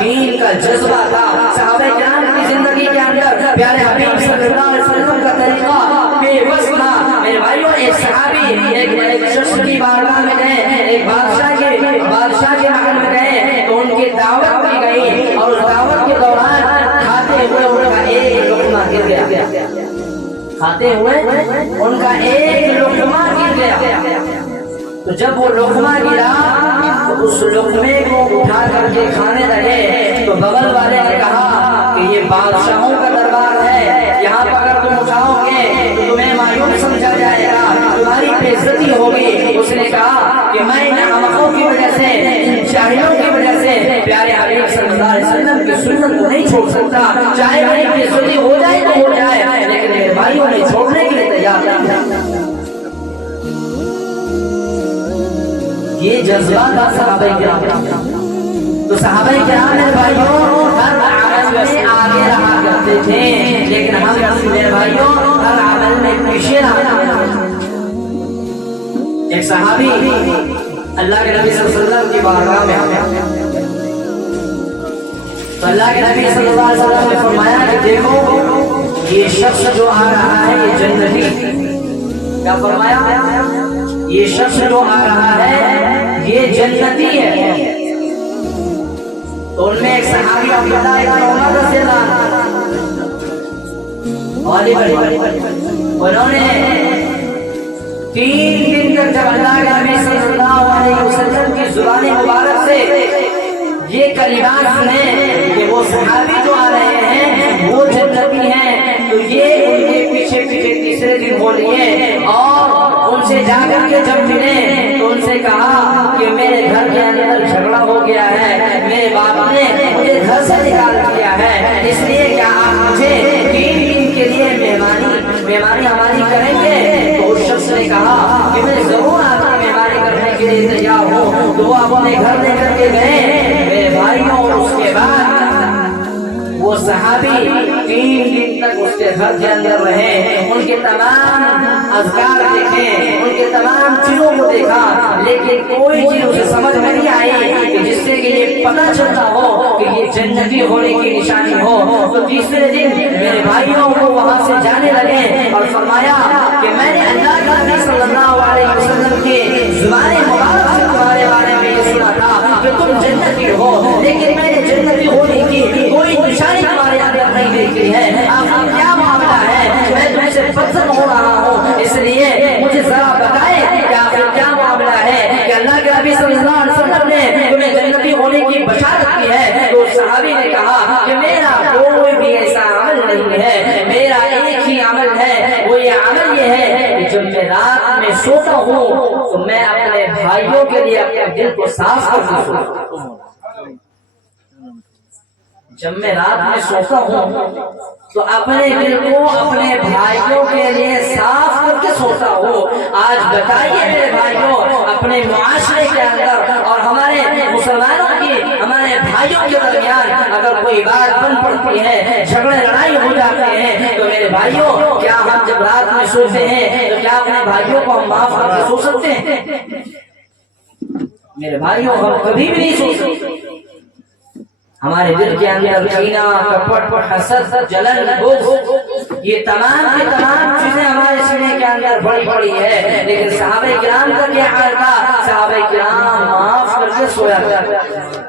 دین کا جذبہ تھا، صحابہ کرام کی زندگی کے اندر پیارے حبیب صلی اللہ علیہ وسلم کا طریقہ بے بس تھا۔ میرے بھائیوں، ایک صحابی ایک شخص کی بارگاہ میں گئے، ایک بادشاہ کے محل میں گئے تو ان کی دعوت دی گئی، اور اس دعوت کے دوران کھاتے ہوئے ان کا ایک لقمہ گر گیا، کھاتے ہوئے ان کا ایک لقمہ گر گیا۔ تو جب وہ لقمہ گرا تو اس لقمے کو اٹھا کر کے کھانے لگے تو بغل والے نے کہا کہ یہ بادشاہوں کا دربار ہے، یہاں پر اگر تم اٹھاؤ گے تو تمہیں معیوب سمجھا جائے گا، تمہاری بے عزتی ہوگی۔ اس نے کہا کہ میں ان احمقوں کی وجہ سے، ان جاہلوں کی وجہ سے پیارے حبیب صلی اللہ علیہ وسلم کی سنت کو نہیں چھوڑ سکتا، چاہے میری بے عزتی ہو جائے تو ہو جائے، لیکن میرے بھائیوں نے چھوڑنے کے لیے تیار نہیں۔ یہ جذبہ تھا صحابہ کرام۔ تو صحابہ کرام میرے بھائیوں ہر عمل میں آگے رہا کرتے تھے، لیکن ہم میرے بھائیوں ہر عمل میں پیچھے رہا کرتے تھے۔ ایک صحابی اللہ کے نبی صلی اللہ علیہ وسلم کی بارگاہ میں آیا تو اللہ کے نبی صلی اللہ علیہ وسلم نے فرمایا کہ دیکھو یہ شخص جو آ رہا ہے یہ جنتی، کیا فرمایا؟ یہ شخص جو آ رہا ہے یہ جنتی ہے۔ تو ان میں ایک صحابی عبداللہ ابن عمر رضی اللہ عنہ، انہوں نے 3 دن تک جب اللہ کے نبی صلی اللہ علیہ وسلم کی زبان مبارک سے یہ کلمات سنے کہ وہ صحابی جو آ رہے ہیں وہ جنتی ہیں، تو یہ ان کے پیچھے تیسرے دن بولیے، اور ان سے جا کر کے جب ملے تو ان سے کہا کہ میرے گھر کے اندر جھگڑا ہو گیا ہے، میرے باپ نے مجھے گھر سے نکال دیا ہے، اس لیے کیا آپ مجھے 3 دن کے لیے مہمانی ہماری کریں گے؟ تو اس شخص نے کہا کہ میں ضرور آپ کی مہمانی کرنے کے لیے تیار ہوں۔ تو وہ اپنے گھر لے کر کے گئے میرے بھائیوں، اور اس کے بعد وہ صحابی 3 دن تک اس کے گھر کے اندر رہے، ان کے تمام اذکار دیکھے، ان کے تمام چیزوں کو دیکھا، لیکن کوئی چیز اسے سمجھ میں نہیں آئی کہ جس سے کہ یہ پتہ چلتا ہو کہ یہ جنتی ہونے کی نشانی ہو۔ تو تیسرے دن میرے بھائیوں کو وہاں سے جانے لگے اور فرمایا کہ میں نے اللہ کے نبی صلی اللہ علیہ وسلم کی زبان مبارک سے تمہارے بارے میں یہ سنا تھا کہ تم جنتی ہو، لیکن میں نے جنتی ہونے کی کوئی نشانی تمہارے اندر نہیں دیکھی ہے۔ آخر کیا معاملہ ہے؟ میں تم سے بدظن ہو رہا ہوں، اس لیے مجھے ذرا بتائیں کہ آخر کیا معاملہ ہے کہ اللہ کے نبی صلی اللہ علیہ وسلم نے تمہیں جنتی ہونے کی بشارت کی ہے؟ تو صحابی نے کہا کہ میرا کوئی بھی ایسا عمل نہیں ہے، میرا ایک ہی عمل ہے، وہ یہ عمل یہ ہے کہ جب میں رات میں سوتا ہوں تو میں اپنے بھائیوں کے لیے اپنے دل کو صاف کر کے سوتا ہوں۔ جب میں رات میں سوتا ہوں تو اپنے دل کو اپنے بھائیوں کے لیے صاف کر کے سوتا ہوں۔ آج بتائیے میرے بھائیوں، اپنے معاشرے کے اندر اور ہمارے مسلمانوں کی، ہمارے بھائیوں کے درمیان اگر کوئی بات بن پڑتی ہے، جھگڑے لڑائی ہو جاتے ہیں، تو میرے بھائیوں کیا ہم جب رات میں سوتے ہیں تو کیا اپنے بھائیوں کو ہم معاف کر کے سو سکتے ہیں؟ میرے بھائیوں ہم کبھی بھی نہیں سو سکتے۔ ہمارے دل کے اندر کینہ، کپٹ، حسد، جلن، بغض، یہ تمام کی تمام چیزیں ہمارے سینے کے اندر بڑی بڑی ہے، لیکن صحابہ کرام کا کیا حال تھا؟ صحابہ کرام معاف کر کے سویا کرتے۔